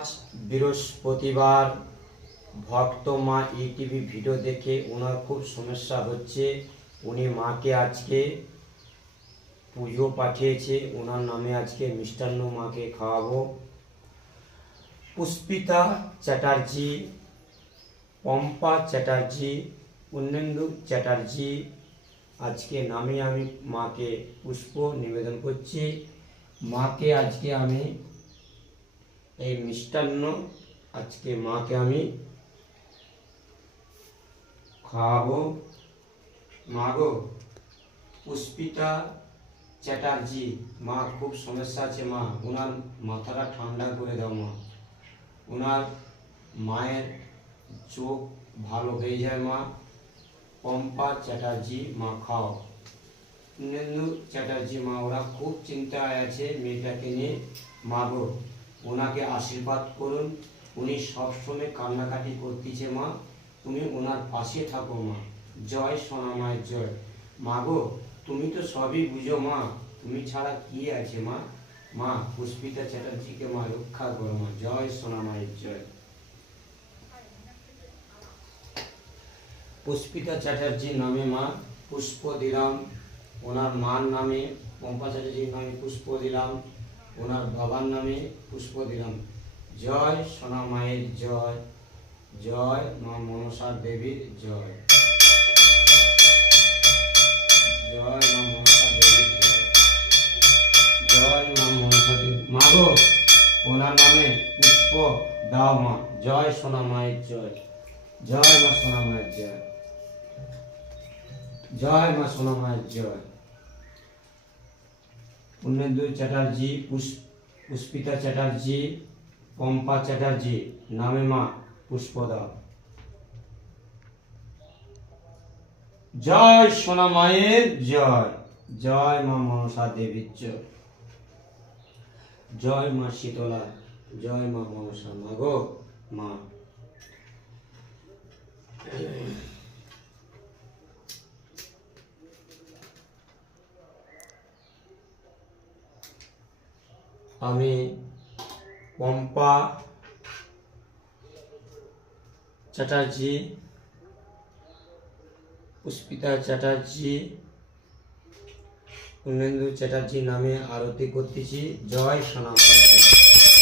আজ বৃহস্পতিবার ভক্ত মা ইউটিভি ভিডিও দেখে ওনার খুব সমস্যা হচ্ছে। উনি মাকে আজকে পুজো পাঠিয়েছে, ওনার নামে আজকে মিষ্টান্ন মাকে খাওয়াবো। পুষ্পিতা চ্যাটার্জি, পম্পা চ্যাটার্জি, পূর্ণেন্দু চ্যাটার্জি আজকে নামে আমি মাকে পুষ্প নিবেদন করছি। মাকে আজকে আমি এই মিষ্টান্ন আজকে মাকে আমি খাওয়াবো। মা গো, পুষ্পিতা চ্যাটার্জি, মা খুব সমস্যা আছে মা, ওনার মাথাটা ঠান্ডা করে দাও মা, ওনার মায়ের চোখ ভালো হয়ে যায় মা। পম্পা চ্যাটার্জি, মা খাও। পূর্ণেন্দু চ্যাটার্জি, মা ওরা খুব চিন্তায় আছে মেয়েটাকে নিয়ে। মা গো, ওনাকে আশীর্বাদ করুন, উনি সবসময় কান্নাকাটি করতেছে মা, তুমি ওনার পাশে থাকো মা। জয় সোনা মায়ের জয়। মা গো, তুমি তো সবই বুঝো মা, তুমি ছাড়া কি আছে মা। মা পুষ্পিতা চ্যাটার্জিকে মা রক্ষা করো মা। জয় সোনা মায়ের জয়। পুষ্পিতা চ্যাটার্জির নামে মা পুষ্প দিলাম, ওনার মার নামে পম্পা চ্যাটার্জির নামে পুষ্প দিলাম, ওনার বাবার নামে পুষ্প দিলাম। জয় সোনা মায়ের জয়। জয় মা মনসা দেবীর জয়। জয় মা মনসা দেবীর জয়। জয় মা মনসা দেবী। মা গো, ওনার নামে পুষ্প দাও মা। জয় সোনা মায়ের জয়। জয় মা সোনা মায়ের জয়। জয় মা সোনা মায়ের জয়। পূর্ণেন্দু চ্যাটার্জি, পুষ্পিতা চ্যাটার্জি, পম্পা চ্যাটার্জি নামে মা পুষ্প দাও। জয় সোনা মায়ের জয়। জয় মা মনসা দেবীর জয়। জয় মা শীতলা। জয় মা মনসা। মা গো মা, আমি পম্পা চ্যাটার্জি, পুষ্পিতা চ্যাটার্জি, পূর্ণেন্দু চ্যাটার্জি নামে আরতি করতেছি। জয় সোনা মায়ের জয়।